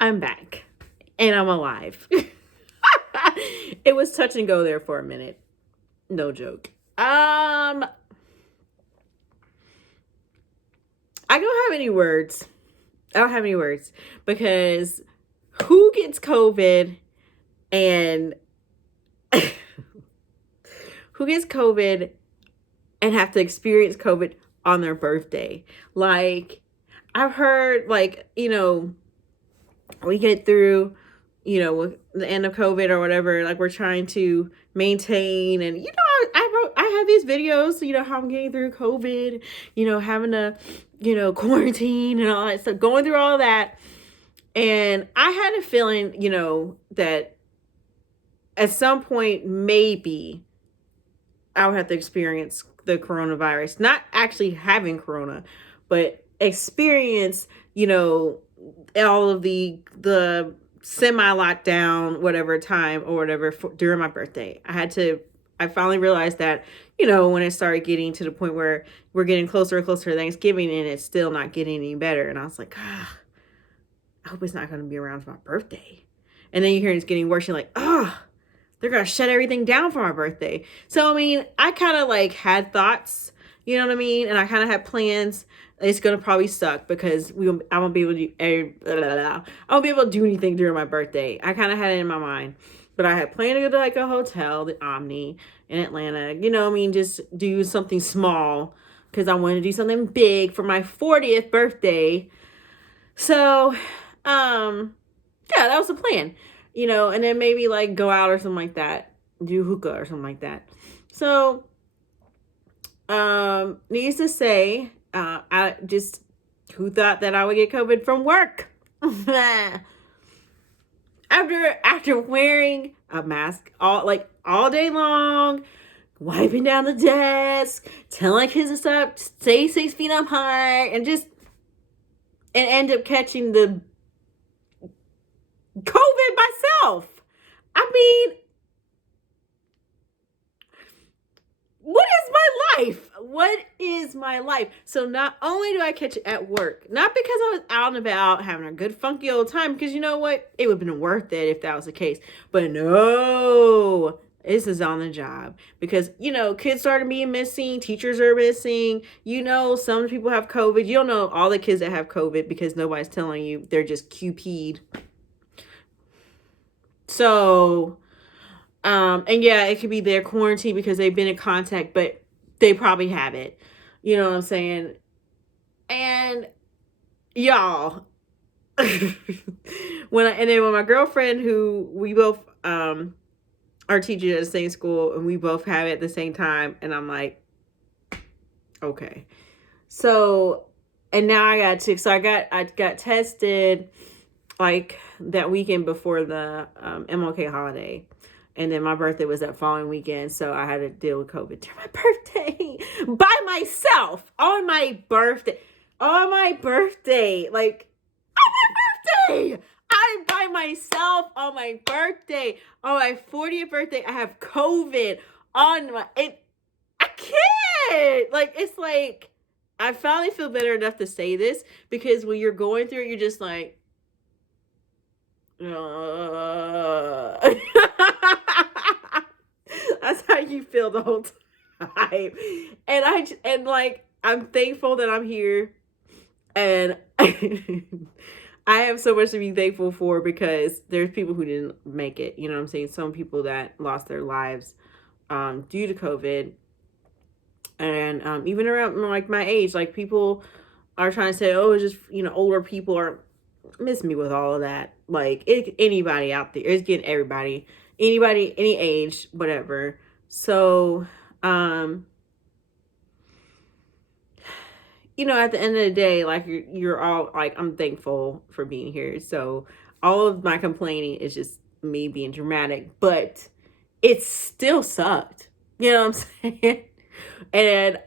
I'm back and I'm alive. It was touch and go there for a minute. No joke. I don't have any words. I don't have any words because who gets COVID and who gets COVID and have to experience COVID on their birthday? Like, I've heard, like, we get through, with the end of COVID or whatever, like we're trying to maintain. And, I have these videos, how I'm getting through COVID, having to, quarantine and all that stuff, going through all that. And I had a feeling, that at some point, maybe I would have to experience the coronavirus, not actually having corona, but experience, all of the semi lockdown, whatever time or whatever during my birthday. I finally realized that, when it started getting to the point where we're getting closer and closer to Thanksgiving and it's still not getting any better. And I was like, I hope it's not going to be around for my birthday. And then you hear it's getting worse. You're like, they're going to shut everything down for my birthday. So, I mean, I kind of like had thoughts, you know what I mean? And I kind of had plans. It's going to probably suck because I won't be able to I won't be able to do anything during my birthday. I kind of had it in my mind. But I had planned to go to like a hotel, the Omni in Atlanta. Just do something small because I wanted to do something big for my 40th birthday. So, yeah, that was the plan. And then maybe like go out or something like that, do hookah or something like that. So, needs to say, I just, who thought that I would get COVID from work? After wearing a mask all day long, wiping down the desk, telling kids to stop, stay 6 feet up high, and end up catching the COVID myself. I mean, what is my life? What is my life? So not only do I catch it at work, not because I was out and about having a good funky old time, because you know what? It would have been worth it if that was the case. But no, this is on the job because, kids started being missing, teachers are missing, some people have COVID. You don't know all the kids that have COVID because nobody's telling you. They're just QP'd. So, and yeah, it could be their quarantine because they've been in contact, but they probably have it. You know what I'm saying? And y'all, when my girlfriend, who we both are teaching at the same school, and we both have it at the same time, and I'm like, okay. So, and now I got tested like that weekend before the MLK holiday. And then my birthday was that following weekend. So I had to deal with COVID during my birthday by myself on my birthday. On my birthday. Like, on my birthday. I'm by myself on my birthday. On my 40th birthday, I have COVID on my... I can't. Like, it's like... I finally feel better enough to say this because when you're going through it, you're just like... That's how you feel the whole time. And I'm thankful that I'm here, and I have so much to be thankful for because there's people who didn't make it. You know what I'm saying? Some people that lost their lives due to COVID, and even around like my age, like people are trying to say, oh, it's just older people are. Miss me with all of that. Like anybody out there, it's getting everybody, anybody, any age, whatever. So, at the end of the day, like you're all like, I'm thankful for being here. So all of my complaining is just me being dramatic, but it still sucked. You know what I'm saying? And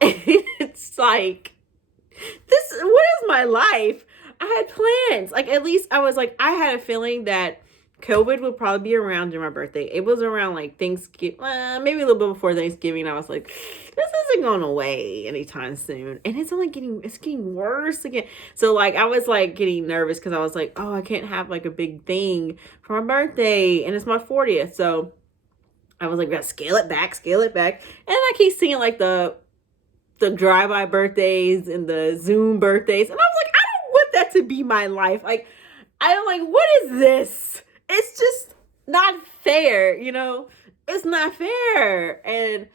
it's like, what is my life? I had plans. Like, at least I was like, I had a feeling that COVID would probably be around during my birthday. It was around like Thanksgiving, maybe a little bit before Thanksgiving. I was like, this isn't going away anytime soon, and it's getting worse again. So like I was like getting nervous because I was like, oh, I can't have like a big thing for my birthday, and it's my 40th. So I was like, we gotta scale it back, and I keep seeing like the drive-by birthdays and the Zoom birthdays, and I was like, I don't want that to be my life. Like I'm like, what is this? It's just not fair, It's not fair. And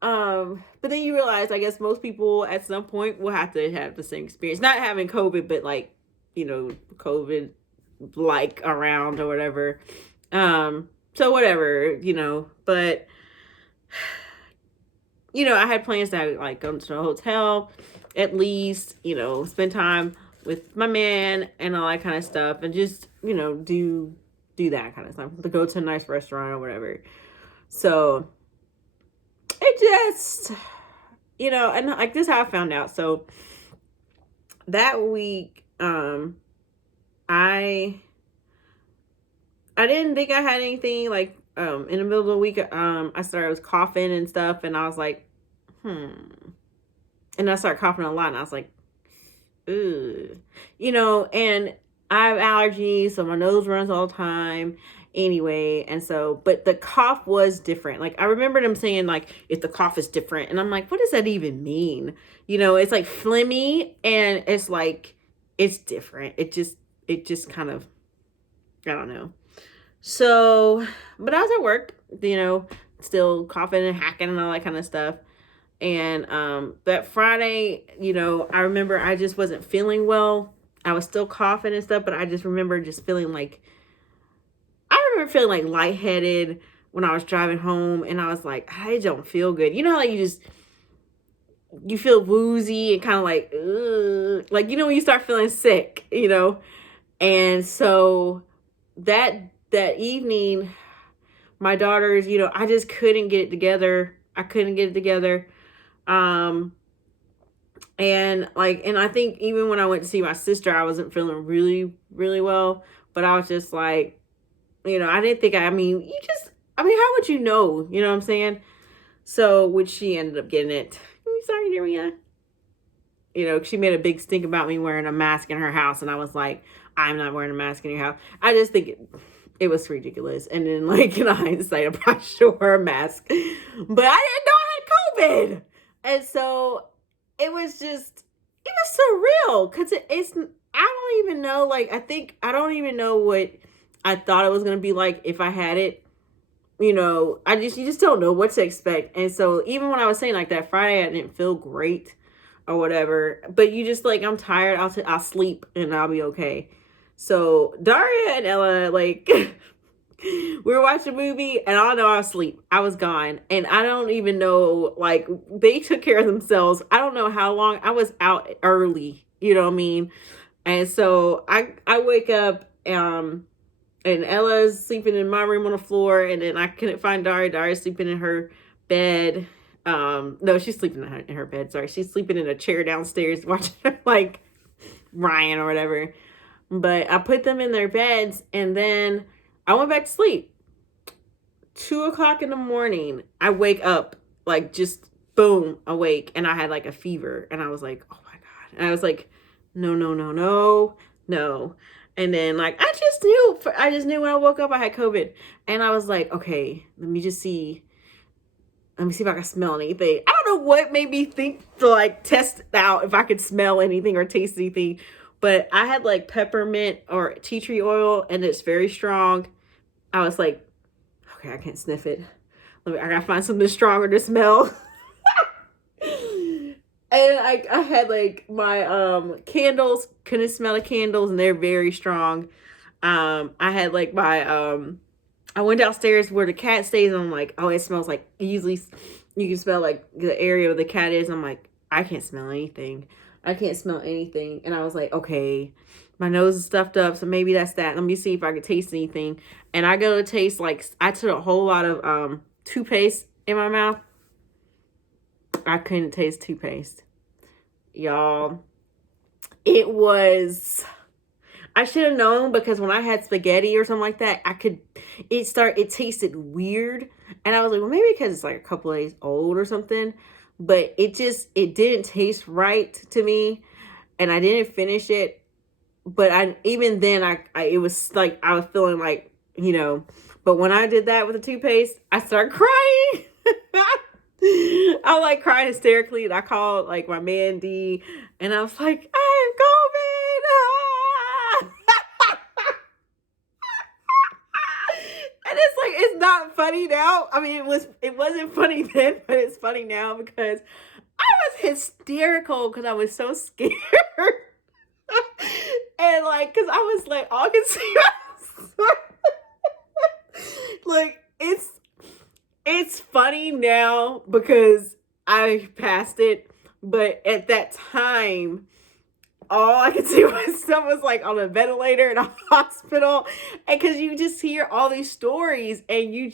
but then you realize, I guess most people at some point will have to have the same experience. Not having COVID, but like, COVID like around or whatever. So whatever, but I had plans to like go to a hotel at least, spend time with my man and all that kind of stuff, and just, do that kind of stuff, to go to a nice restaurant or whatever. So it just, and like this is how I found out. So that week, I didn't think I had anything. Like in the middle of the week, I was coughing and stuff, and I was like, and I started coughing a lot, and I was like, ugh. And I have allergies, so my nose runs all the time anyway. And so, but the cough was different. Like I remember them saying like, if the cough is different, and I'm like, what does that even mean? It's like phlegmy, and it's like, it's different. It just kind of, I don't know. So, but I was at work, still coughing and hacking and all that kind of stuff. And that Friday, I remember I just wasn't feeling well. I was still coughing and stuff, but I just remember feeling like lightheaded when I was driving home, and I was like, I don't feel good. Like you feel woozy and kind of like, ugh. Like, when you start feeling sick, And so that evening, my daughters, I just couldn't get it together. And I think even when I went to see my sister, I wasn't feeling really, really well, but I was just like, I didn't think how would you know? You know what I'm saying? So, which she ended up getting it. I'm sorry, Daria. She made a big stink about me wearing a mask in her house, and I was like, I'm not wearing a mask in your house. I just think it was ridiculous. And then, like, in hindsight, I probably should wear a mask. But I didn't know I had COVID. And so it was surreal. Because I don't even know, I don't even know what I thought it was going to be like if I had it. You just don't know what to expect. And so even when I was saying like that Friday, I didn't feel great or whatever. But you just like, I'm tired. I'll sleep and I'll be okay. So Daria and Ella, like, we were watching a movie, and I don't know, I was asleep. I was gone. And I don't even know, like, they took care of themselves. I don't know how long. I was out early, you know what I mean? And so I wake up, and Ella's sleeping in my room on the floor, and then I couldn't find Daria. Daria's sleeping in her bed. No, she's sleeping in her bed. Sorry. She's sleeping in a chair downstairs watching like Ryan or whatever. But I put them in their beds, and then I went back to sleep. 2:00 in the morning, I wake up, like, just boom, awake, and I had like a fever, and I was like, oh my God. And I was like, no. And then like, I just knew when I woke up I had COVID, and I was like, okay, let me see if I can smell anything. I don't know what made me think to like test out if I could smell anything or taste anything. But I had like peppermint or tea tree oil, and it's very strong. I was like, okay, I can't sniff it. I gotta find something stronger to smell. And I had like my candles, couldn't smell the candles, and they're very strong. I had like my I went downstairs where the cat stays, and I'm like, oh, it smells like, usually you can smell like the area where the cat is. I'm like, I can't smell anything. And I was like, okay, my nose is stuffed up, so maybe that's that. Let me see if I could taste anything. And I go to taste, like, I took a whole lot of toothpaste in my mouth. I couldn't taste toothpaste. Y'all, it was, I should have known, because when I had spaghetti or something like that, it tasted weird. And I was like, well, maybe because it's like a couple of days old or something. But it didn't taste right to me. And I didn't finish it. But even then, it was like, I was feeling like, but when I did that with the toothpaste, I started crying. I like crying hysterically, and I called like my man D, and I was like, I have COVID. And it's like, it's not funny now. I mean, it wasn't funny then, but it's funny now because I was hysterical because I was so scared. And like, because I was like, all I could see like, it's funny now because I passed it, but at that time, all I could see was someone's like on a ventilator in a hospital, and because you just hear all these stories, and you're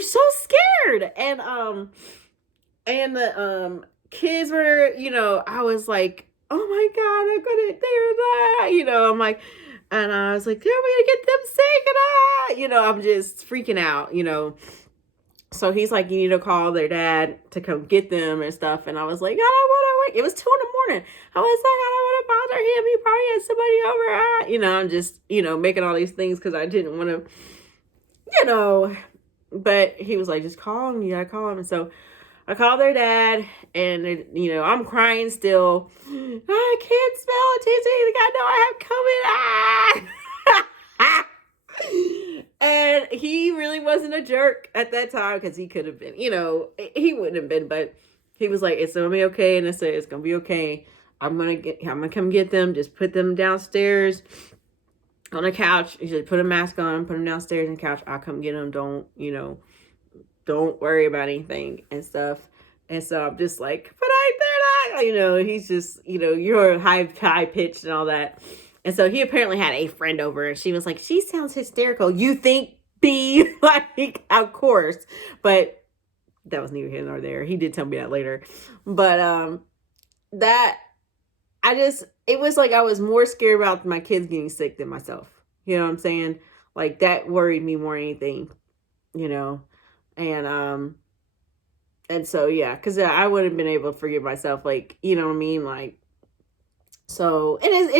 so scared, and the kids were, I was like, oh my god, I'm gonna do that, I'm like, and I was like, are we gonna get them sick, and I'm just freaking out, So he's like, you need to call their dad to come get them and stuff. And I was like, I don't want to wait. It was 2 a.m. I was like, I don't want to bother him. He probably had somebody over. I'm just, making all these things because I didn't want to, But he was like, just call him. You got to call him. And so I called their dad, and, I'm crying still. I can't smell it. I know I have COVID. And he really wasn't a jerk at that time, because he could have been, he wouldn't have been, but he was like, it's gonna be okay. And I said, it's gonna be okay. I'm gonna come get them. Just put them downstairs on the couch. He said, put a mask on, put them downstairs on the couch. I'll come get them. Don't worry about anything and stuff. And so I'm just like, but they're not, he's just, you're high pitched and all that. And so he apparently had a friend over, and she was like, she sounds hysterical. You think, B? Like, of course. But that was neither here nor there. He did tell me that later. But it was like I was more scared about my kids getting sick than myself. You know what I'm saying? Like, that worried me more than anything, And so, yeah, because I wouldn't have been able to forgive myself. Like, you know what I mean? Like, so, and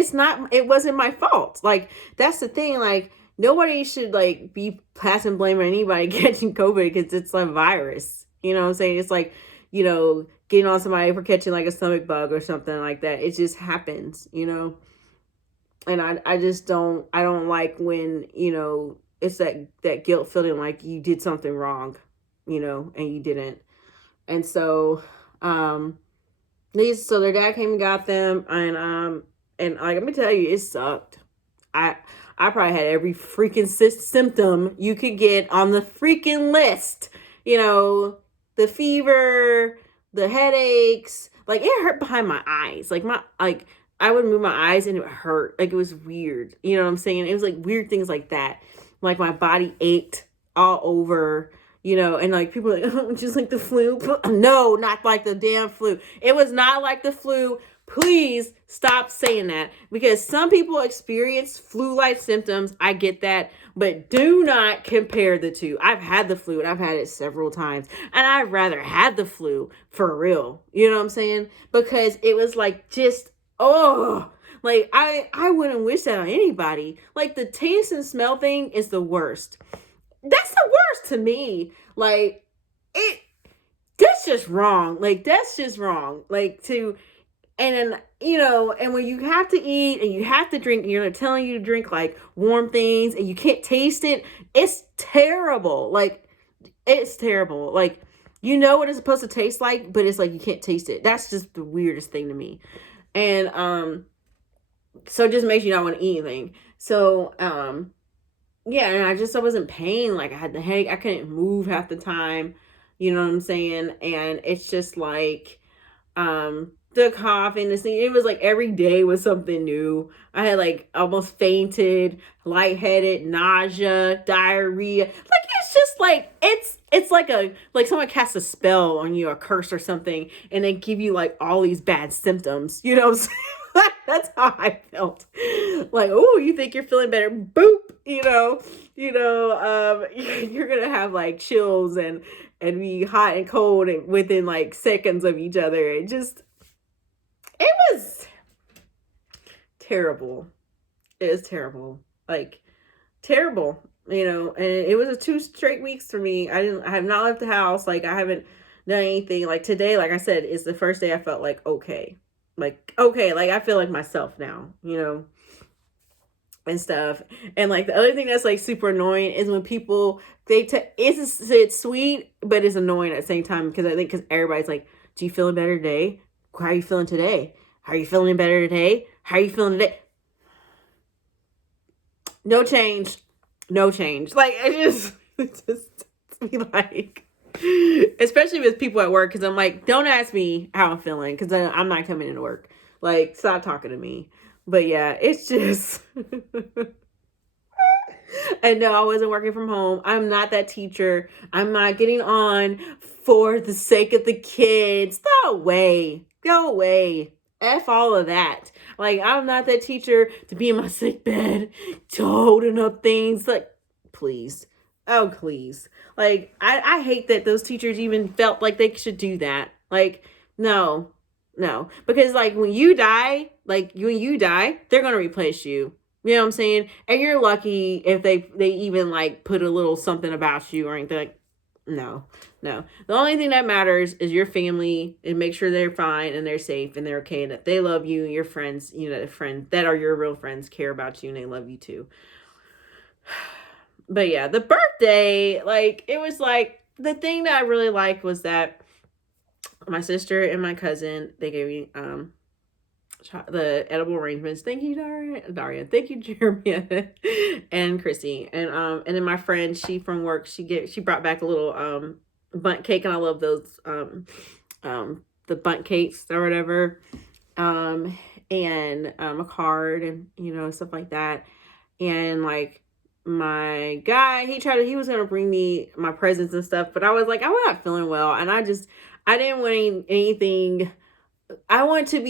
it wasn't my fault. Like, that's the thing. Like, nobody should, like, be passing blame on anybody catching COVID, because it's a virus. You know what I'm saying? It's like, getting on somebody for catching, like, a stomach bug or something like that. It just happens, And I just don't like when, it's that guilt feeling like you did something wrong, and you didn't. And so, so their dad came and got them, and like, let me tell you, it sucked. I probably had every freaking symptom you could get on the freaking list. The fever, the headaches, like, it hurt behind my eyes. Like, I would move my eyes and it hurt. Like, it was weird. You know what I'm saying? It was like weird things like that. Like, my body ached all over. And like, people are like, oh, just like the flu. No, not like the damn flu. It was not like the flu. Please stop saying that, because some people experience flu-like symptoms. I get that, but do not compare the two. I've had the flu, and I've had it several times, and I'd rather had the flu for real. You know what I'm saying? Because it was like, just, like, I wouldn't wish that on anybody. Like, the taste and smell thing is the worst. That's the worst to me. Like, that's just wrong. Like, that's just wrong. Like, and then, and when you have to eat and you have to drink, and you're telling you to drink, like, warm things, and you can't taste it, it's terrible. Like, it's terrible. Like, what it's supposed to taste like, but it's like you can't taste it. That's just the weirdest thing to me. And, so it just makes you not want to eat anything. So, yeah, and I was in pain. Like, I had the headache. I couldn't move half the time. You know what I'm saying? And it's just like, the coughing, this thing. It was like every day was something new. I had, like, almost fainted, lightheaded, nausea, diarrhea. Like, it's just like, it's like someone casts a spell on you, a curse or something, and they give you, like, all these bad symptoms. You know what I'm saying? That's how I felt. Like, oh, you think you're feeling better? Boop. You're gonna have like chills and be hot and cold within like seconds of each other. It was terrible. It was terrible. Like terrible. And it was a 2 straight weeks for me. I have not left the house. Like I haven't done anything. Like today, like I said, is the first day I felt like okay. Like okay, like I feel like myself now, and stuff. And like the other thing that's like super annoying is when people it's sweet, but it's annoying at the same time because everybody's like, "Do you feeling better today? How are you feeling today? How are you feeling better today? How are you feeling today?" No change, no change. Like it's just be like, especially with people at work, because I'm like, don't ask me how I'm feeling because I'm not coming into work. Like, stop talking to me. But yeah, it's just. And no, I wasn't working from home. I'm not that teacher. I'm not getting on for the sake of the kids. Go away. Go away. F all of that. Like, I'm not that teacher to be in my sick bed, to holding up things. Like, please. Oh, please. Like, I hate that those teachers even felt like they should do that. Like, no. No. Because, like, when you die, they're going to replace you. You know what I'm saying? And you're lucky if they even like put a little something about you or anything. Like, no. The only thing that matters is your family and make sure they're fine and they're safe and they're okay and that they love you and your friends, the friends that are your real friends care about you and they love you too. But yeah, the birthday, like it was like the thing that I really liked was that my sister and my cousin, they gave me the edible arrangements. Thank you, Daria. Thank you, Jeremiah and Chrissy. And then my friend, she from work, she brought back a little bundt cake, and I love those the bundt cakes or whatever. And a card and stuff like that. And like my guy, he was gonna bring me my presents and stuff, but I was like, I'm not feeling well, and I didn't want anything. I wanted to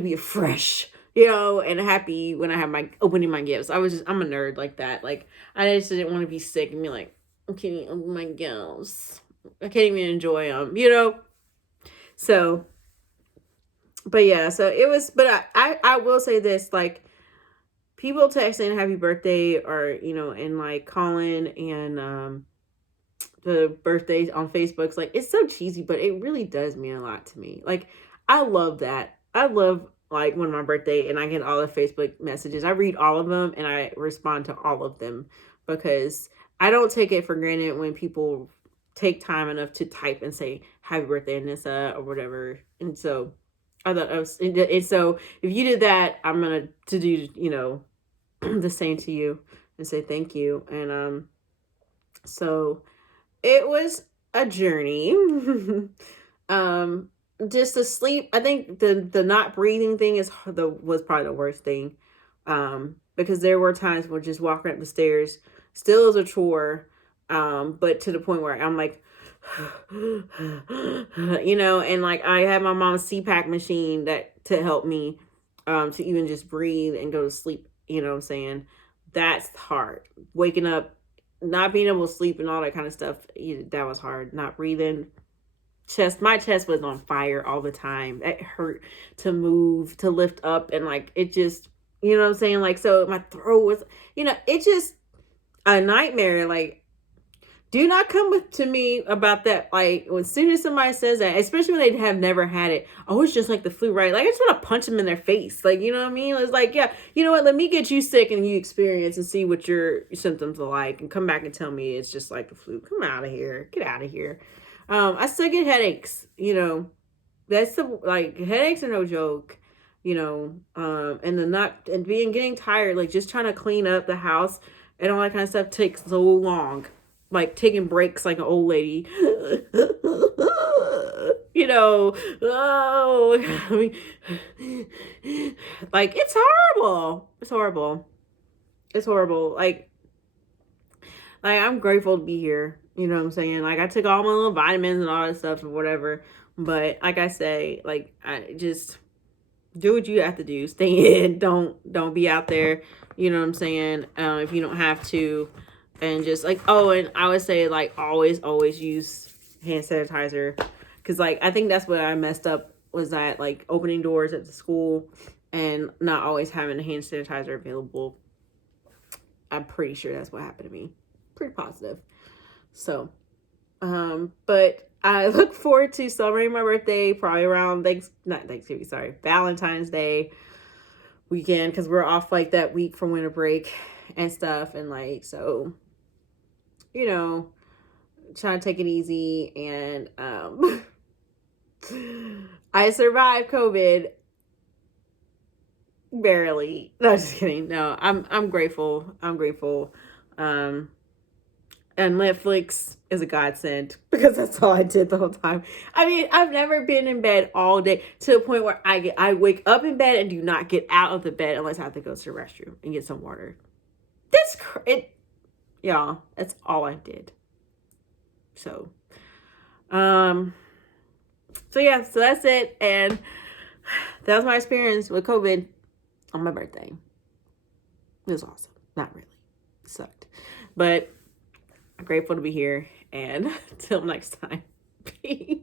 be fresh, and happy when I have my opening my gifts. I'm a nerd like that. Like I just didn't want to be sick and be like, I can't open my gifts. I can't even enjoy them, So, but yeah, so it was. But I will say this, like people texting happy birthday or and like calling and the birthdays on Facebook's like it's so cheesy, but it really does mean a lot to me. Like I love that. I love like when my birthday and I get all the Facebook messages. I read all of them and I respond to all of them because I don't take it for granted when people take time enough to type and say happy birthday Anissa or whatever. And so I thought and so if you did that, I'm gonna to do the same to you and say thank you. And so it was a journey. Just to sleep. I think the not breathing thing was probably the worst thing. Because there were times where just walking up the stairs still is a chore. But to the point where I'm like, and like I had my mom's CPAP machine to help me, to even just breathe and go to sleep. You know what I'm saying? That's hard. Waking up, not being able to sleep and all that kind of stuff. That was hard. Not breathing. My chest was on fire all the time. It hurt to move, to lift up, and like it just, what I'm saying? Like, so my throat was, it's just a nightmare. Like, do not come to me about that. Like, as soon as somebody says that, especially when they have never had it, oh, it's just like the flu, right? Like, I just want to punch them in their face. Like, you know what I mean? It's like, yeah, you know what? Let me get you sick and you experience and see what your symptoms are like and come back and tell me it's just like the flu. Come out of here. Get out of here. I still get headaches, that's headaches are no joke, and getting tired, like just trying to clean up the house and all that kind of stuff takes so long, like taking breaks like an old lady, oh, I mean, like it's horrible, like I'm grateful to be here. You know what I'm saying? Like I took all my little vitamins and all that stuff or whatever. But like I say, like I just do what you have to do. Stay in. Don't be out there. You know what I'm saying? If you don't have to, and just like, oh, and I would say like always use hand sanitizer, because like I think that's what I messed up, was that like opening doors at the school and not always having a hand sanitizer available. I'm pretty sure that's what happened to me. Pretty positive. So, but I look forward to celebrating my birthday probably around Valentine's Day weekend, because we're off like that week from winter break and stuff, and like, so, you know, trying to take it easy. And I survived COVID barely. No, just kidding. No, I'm grateful. I'm grateful. Um, and Netflix is a godsend, because that's all I did the whole time. I mean, I've never been in bed all day to the point where I wake up in bed and do not get out of the bed unless I have to go to the restroom and get some water. Y'all, that's all I did. So, so yeah, so that's it, and that was my experience with COVID on my birthday. It was awesome. Not really. It sucked, but I'm grateful to be here, and till next time. Peace.